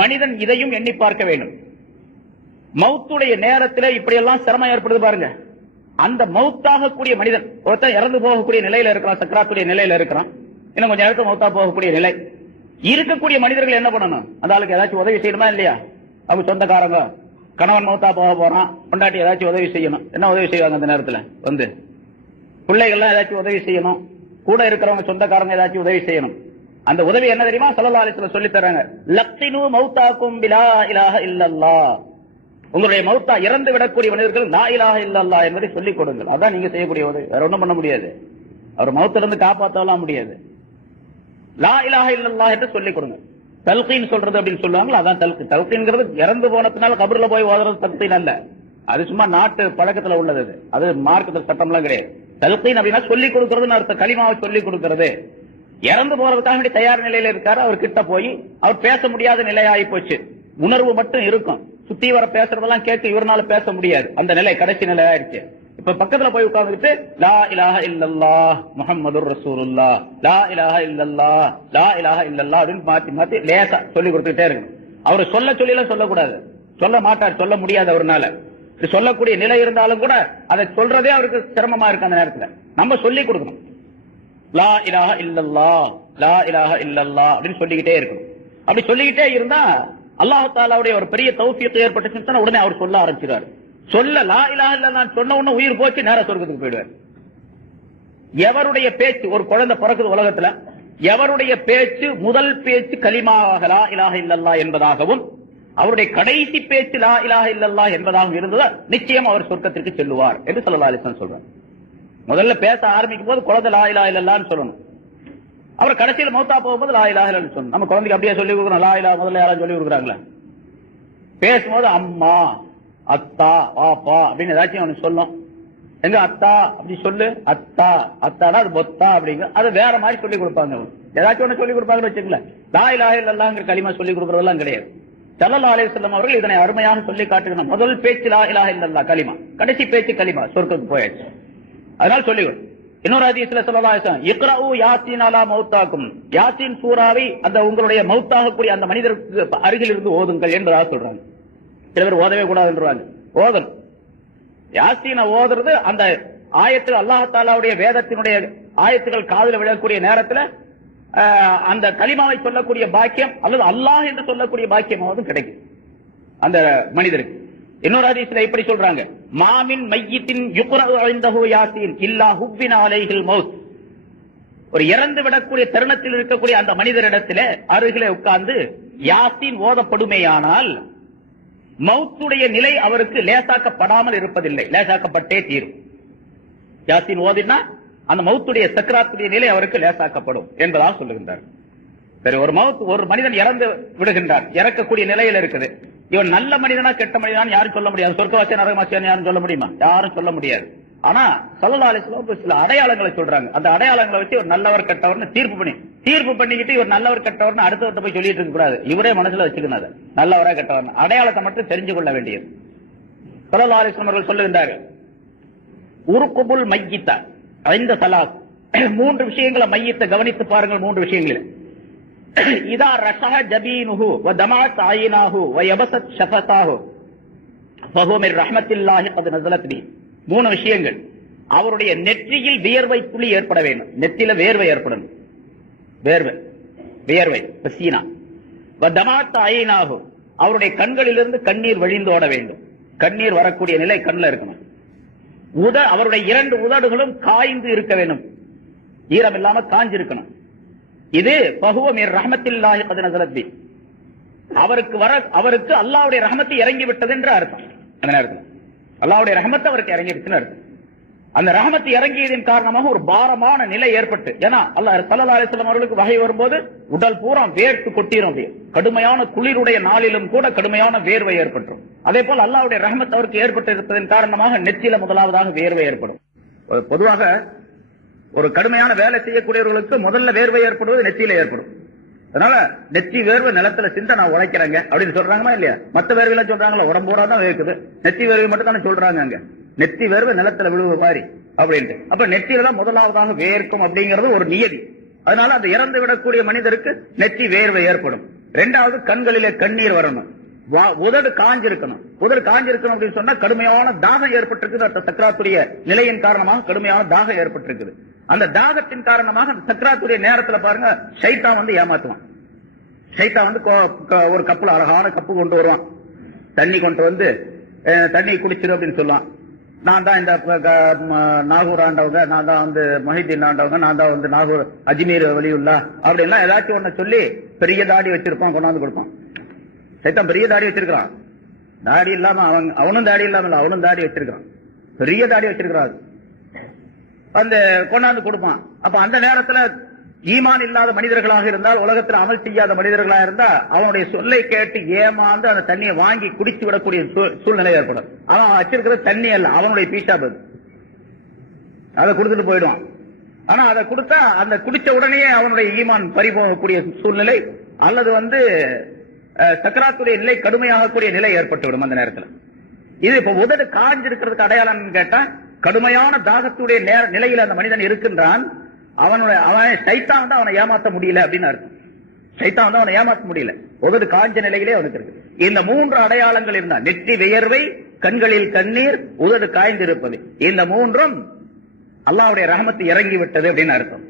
மனிதன் இதையும் எண்ணி பார்க்க வேண்டும். மௌத்துடைய நேரத்தில் இப்படியெல்லாம் சிரமம் ஏற்படுது பாருங்க. அந்த மௌத்தாக கூடிய மனிதன் ஒருத்தன் இறந்து போகக்கூடிய நிலையில இருக்கிறான், சக்கராத்துடைய நிலையில இருக்கிறான், இன்னும் கொஞ்சம் நேரத்தில் மௌத்தா போகக்கூடிய நிலை இருக்கக்கூடிய மனிதர்கள் என்ன பண்ணணும்? அந்த ஆளுக்கு ஏதாச்சும் உதவி செய்யணுமா இல்லையா? அவங்க சொந்தக்காரங்க, கணவன் மௌத்தா போக போறான், பொண்டாட்டி ஏதாச்சும் உதவி செய்யணும். என்ன உதவி செய்வாங்க அந்த நேரத்தில்? பிள்ளைகள்லாம் ஏதாச்சும் உதவி செய்யணும், கூட இருக்கிறவங்க சொந்தக்காரங்க ஏதாச்சும் உதவி செய்யணும். அந்த உதவி என்ன தெரியுமா? ஸல்லல்லாஹு அலைஹி வஸல்லம் சொல்லி தர்றாங்க, லக்ஸினு மௌதாக்கும் பிலா இலாஹ இல்லல்லாஹ். உங்களுடைய மௌத்தா இறந்து விடக்கூடிய மனிதர்கள் லா இலாஹ இல்லல்லாஹ் என்பதை சொல்லிக் கொடுங்கள். அதான் நீங்க செய்யக்கூடிய உதவி. வேற ஒண்ணும் பண்ண முடியாது. அவர் மௌத்திலிருந்து காப்பாற்றலாம் முடியாது. லா இலாஹ இல்லல்லாஹ் என்று சொல்லிக் கொடுங்க. தல்கீன் சொல்றது அப்படின்னு சொல்லுவாங்க. அதான் தல்கீன். தல்கீன்ங்கிறது இறந்து போனதுனால கபர்ல போய் ஓதுறது தல்கீன் அல்ல. அது சும்மா நாட்டு பழக்கத்துல உள்ளது. அது மார்க்கத்தில் சட்டம்லாம் கிடையாது. தல்கீன் அப்படின்னா சொல்லிக் கொடுக்கறதுன்னு அர்த்தம். கலிமாவை சொல்லிக் கொடுக்கிறது. இறந்து போறதுக்காக தயார் நிலையில இருக்காரு. அவர் கிட்ட போய் அவர் பேச முடியாத நிலையாகி போச்சு. உணர்வு மட்டும் இருக்கும். சுத்தி வர பேசுறதெல்லாம் கேட்க இவரால பேச முடியாது. அந்த நிலை கடைசி நிலை ஆயிடுச்சு. இப்ப பக்கத்துல போய் உட்கார்ந்துட்டு லா இலாஹ இல்லல்லாஹ் முஹம்மதுர் ரசூலுல்லாஹ், லா இலாஹ இல்லல்லாஹ், லா இலாஹ இல்லல்லாஹ் அப்படின்னு மாத்தி மாத்தி லேசா சொல்லி கொடுத்துட்டே இருக்கணும். அவரு சொல்லலாம் சொல்லக்கூடாது. சொல்ல மாட்டார், சொல்ல முடியாது அவர்னால. சொல்லக்கூடிய நிலை இருந்தாலும் கூட அதை சொல்றதே அவருக்கு சிரமமா இருக்கு. அந்த நேரத்தில் நம்ம சொல்லி கொடுக்கணும். லா இலாஹ இல்லல்லாஹ், லா இலாஹ இல்லல்லாஹ் அப்படின்னு சொல்லிக்கிட்டே இருக்கணும். அப்படி சொல்லிக்கிட்டே இருந்தா அல்லாஹ் தஆலாவுடைய ஒரு பெரிய தௌஃபீக் ஏற்பட்டுச்சுன்னா உடனே அவர் சொல்ல ஆரம்பிச்சிருவாரு. சொல்ல லா இலாஹ இல்லல்லாஹ் சொன்ன உடனே உயிர் போச்சு, நேரா சொர்க்கத்துக்கு போயிடுவார். எவருடைய பேச்சு, ஒரு குழந்தை பிறக்குது உலகத்துல, எவருடைய பேச்சு முதல் பேச்சு கலிமாவாக லா இலாஹ இல்லல்லாஹ் என்பதாகவும் அவருடைய கடைசி பேச்சு லா இலாஹ இல்லல்லாஹ் என்பதாகவும் இருந்ததா நிச்சயம் அவர் சொர்க்கத்திற்கு செல்லுவார் என்று ஸல்லல்லாஹு அலைஹி வஸல்லம் சொல்றார். முதல்ல பேச ஆரம்பிக்கும் போது குழந்தை லா இலாஹ இல்லல்லாஹ்னு சொல்லணும். அவர் கடைசியில் மௌத்தா போகும்போது லா இலாஹ இல்லல்லாஹ்னு சொல்லணும். நம்ம குழந்தைக்கு அப்படியே சொல்லி கொடுக்கணும். லா இலாஹ முதல்ல யாராவது சொல்லி கொடுக்குறாங்களா? பேசும்போது அம்மா, அத்தா, பாப்பா அப்படின்னு ஏதாச்சும் அவனுக்கு சொல்லும். எங்க அத்தா அப்படி சொல்லு, அத்தா அத்தாடா அது பொத்தா அப்படிங்க, அது வேற மாதிரி சொல்லி கொடுப்பாங்க. ஏதாச்சும் ஒண்ணு சொல்லி கொடுப்பாங்கன்னு வச்சுக்கல. லா இலாஹ இல்லல்லாஹ்ங்கிற கலிமா சொல்லி கொடுக்கறதெல்லாம் கிடையாது. ஸல்லல்லாஹு அலைஹி வஸல்லம் அவர்கள் இதனை அருமையாக சொல்லி காட்டுகிறார். முதல் பேச்சு லா இலாஹ இல்லல்லாஹ் கலிமா, கடைசி பேச்சு கலிமா, சொர்க்கத்துக்கு போயாச்சு. அதனால சொல்லிவிடும். இன்னொரு ஹதீஸ்ல ஸல்லல்லாஹு அலைஹி வஸல்லம் இக்ரஉ யாசீன் அலா மௌதாக்கும், யாசீன் சூராவை அந்த உங்களுடைய மௌத்தாக கூடிய அந்த மனிதருக்கு அருகில் இருந்து ஓதுங்கள் என்பதாக சொல்றாங்க. சில பேர் ஓதவே கூடாதுன்றாங்க. ஓதணும். யாசீனை ஓதுறது அந்த ஆயத்தில் அல்லாஹ் தஆலாவுடைய வேதத்தினுடைய ஆயத்துகள் காதுல விழக்கூடிய நேரத்தில் அந்த கலிமாவை சொல்லக்கூடிய பாக்கியம் அல்லது அல்லாஹ் என்று சொல்லக்கூடிய பாக்கியமாவது கிடைக்கும் அந்த மனிதருக்கு. இன்னொரு ஹதீஸ்ல இப்படி சொல்றாங்க, மாமின் மையித்தின் யுக்ரஉ இன்தஹு யாசீன் இல்லா ஹுப்பின அலைஹில் மௌத். ஒரு இறந்து விடக்கூடிய தருணத்தில் இருக்கக்கூடிய அந்த மனிதரிடத்திலே அருகிலே உட்கார்ந்து யாசீன் ஓதப்படுமேயானால் மௌத்துடைய நிலை அவருக்கு லேசாக்கப்படாமல் இருப்பதில்லை, லேசாக்கப்பட்டே தீரும். யாசீன் ஓதினா அந்த மௌத்துடைய சக்கராத்துடைய நிலை அவருக்கு லேசாக்கப்படும் என்பதாக சொல்லுகின்றார். சரி, ஒரு மனிதன் இறந்து விடுகின்றார், இறக்கக்கூடிய நிலையில இருக்குது. இவன் நல்ல மனிதனா கெட்ட மனிதனா யாரும் சொல்ல முடியாது. சொர்க்கவாசியா நரகவாசியா யாரும் சொல்ல முடியுமா? யாரும் சொல்ல முடியாது. ஆனா ஸல்லல்லாஹு அலைஹி வஸல்லம் சில அடையாளங்களை சொல்றாங்க. அந்த அடையாளங்களை வச்சு ஒரு நல்லவர் கெட்டவர்னு தீர்ப்பு பண்ணிக்கிட்டு இவர் நல்லவர் கெட்டவர்னு அடுத்தவர்கிட்ட போய் சொல்லிட்டு இருக்க கூடாது. இவரே மனசுல வச்சுக்கணும் நல்லவரா கெட்டவர். அடையாளத்தை மட்டும் தெரிஞ்சு கொள்ள வேண்டியது. ஸல்லல்லாஹு அலைஹி வஸல்லம் அவர்கள் சொல்லுகின்றார்கள், உருக்குபுல் மையித்த ஐந்த ஸலாத், மூன்று விஷயங்களை மையத்தை கவனித்து பாருங்கள். மூன்று விஷயங்கள், இதா ரஷஹ ஜபீனுஹு வ தமஅத் ஐனாஹு வ யபஸத் ஷஃபதாஹு ஃபஹுவ மின் ரஹ்மத்தில்லாஹி கத் நஸலத் பி. மூணு விஷயங்கள். அவருடைய நெற்றியில் வியர்வை துளி ஏற்பட வேண்டும். நெற்றியில வேர்வை ஏற்படணும். வியர்வை பசீனா. வ தமஅத் ஐனாஹு, அவருடைய கண்களிலிருந்து கண்ணீர் வழிந்தோட வேண்டும். கண்ணீர் வரக்கூடிய நிலை கண்ணில் இருக்கணும். அவருடைய இரண்டு உதடுகளும் காய்ந்து இருக்க வேண்டும், ஈரம் இல்லாம காஞ்சிருக்கணும். இது ஃபஹுவ மின் ரஹ்மத்தில்லாஹி கத் நஸலத் பி. அவருக்கு அல்லாஹ்வுடைய ரஹ்மத் இறங்கி விட்டது என்று அர்த்தம். அந்த நேரத்தில் அல்லாஹ்வுடைய ரஹ்மத் அவருக்கு இறங்கிடுச்சுன்னு அர்த்தம். அந்த ரஹ்மத் இறங்கியதின் காரணமாக ஒரு பாரமான நிலை ஏற்பட்டு, ஏன்னா அல்லாஹ் ஸல்லல்லாஹு அலைஹி வஸல்லம் அவர்களுக்கு வஹை வரும்போது உடல் பூரா வேர்த்து கொட்டிரும். கடுமையான குளிருடைய நாளிலும் கூட கடுமையான வேர்வை ஏற்பட்டுரும். அதே போல் அல்லாஹ்வுடைய ரஹ்மத் அவருக்கு ஏற்பட்டு இருப்பதன் காரணமாக நெற்றியில முதலாவதாக வேர்வை ஏற்படும். பொதுவாக ஒரு கடுமையான வேலை செய்யக்கூடியவர்களுக்கு முதல்ல வேர்வை ஏற்படுவது நெற்றியில ஏற்படும். அதனால நெற்றி வேர்வை நிலத்துல சிந்த நான் உழைக்கிறேங்க அப்படின்னு சொல்றாங்களா இல்லையா? மத்த வேர்வை சொல்றாங்களா? உடம்போட தான் வேர்க்குது, நெற்றி வேர்வை மட்டும் தானே சொல்றாங்க. அங்க நெற்றி வேர்வை நிலத்துல விழுவு மாதிரி அப்படின்ட்டு. அப்ப நெற்றியில தான் முதலாவதாக வேர்க்கும் அப்படிங்கிறது ஒரு நியதி. அதனால அந்த இறந்து விடக்கூடிய மனிதருக்கு நெற்றி வேர்வை ஏற்படும். ரெண்டாவது கண்களிலே கண்ணீர் வரணும், உதடு காஞ்சிருக்கணும். உதடு காஞ்சிருக்கணும் அப்படின்னு சொன்னா கடுமையான தாகம் ஏற்பட்டிருக்குது. அந்த சக்கராத்துடைய நிலையின் காரணமாக கடுமையான தாகம் ஏற்பட்டிருக்குது. அந்த தாகத்தின் காரணமாக அந்த சக்கராத்துடைய நேரத்தில் பாருங்க, ஷைத்தான் வந்து ஏமாத்துவான். ஷைத்தான் வந்து ஒரு கப்புல அழகான கப்பு கொண்டு வருவான், தண்ணி கொண்டு வந்து தண்ணி குடிச்சிரு அப்படின்னு சொல்லுவான். நான் தான் இந்த நாகூர் ஆண்டவங்க, நான் தான் வந்து மொஹிதீன் ஆண்டவங்க, நான் தான் வந்து நாகூர் அஜ்மீர் வலியுல்லா அப்படின்னா ஏதாச்சும் ஒண்ணு சொல்லி பெரிய தாடி வச்சிருப்பான், கொண்டாந்து கொடுப்பான். சைத்தான் பெரிய தாடி வச்சிருக்கான், தாடி இல்லாம அவனும் தாடி இல்லாம அவனும் தாடி வச்சிருக்கான், பெரிய தாடி வச்சிருக்கிறான், அந்த கொண்டாந்து கொடுப்பான். அப்ப அந்த நேரத்துல ஈமான் இல்லாத மனிதர்களாக இருந்தால், உலகத்தில் அமல் செய்யாத மனிதர்களாக இருந்தா அவனுடைய சொல்லை கேட்டு ஏமாந்து அந்த தண்ணியை வாங்கி குடிச்சு விடக்கூடிய சூழ்நிலை ஏற்படும். அவன் வச்சிருக்கிற தண்ணி அல்ல, அவனுடைய பீஷாபு, அதை கொடுத்துட்டு போயிடுவான். ஆனா அதை கொடுத்தா அந்த குடிச்ச உடனே அவனுடைய ஈமான் பறிபோகக்கூடிய சூழ்நிலை அல்லது வந்து சக்கராத்துடைய நிலை கடுமையாகக்கூடிய நிலை ஏற்பட்டுவிடும் அந்த நேரத்தில். இது இப்ப உதடு காஞ்சிருக்கிறதுக்கு அடையாளம் கேட்டா, கடுமையான தாகத்துடைய நிலையில் அந்த மனிதன் இருக்கின்றான். அவன் சைத்தான் வந்து அவனை ஏமாற்ற முடியல அப்படின்னு அர்த்தம். சைத்தான் வந்து அவனை ஏமாற்ற முடியல, உதடு காஞ்ச நிலையிலே அவனுக்கு இருக்கு. இந்த 3 அடையாளங்கள் இருந்தா, நெற்றி வியர்வை, கண்களில் கண்ணீர், உதடு காய்ந்திருப்பது, இந்த 3ம் அல்லாஹ்வுடைய ரஹமத்து இறங்கி விட்டது அப்படின்னு அர்த்தம்.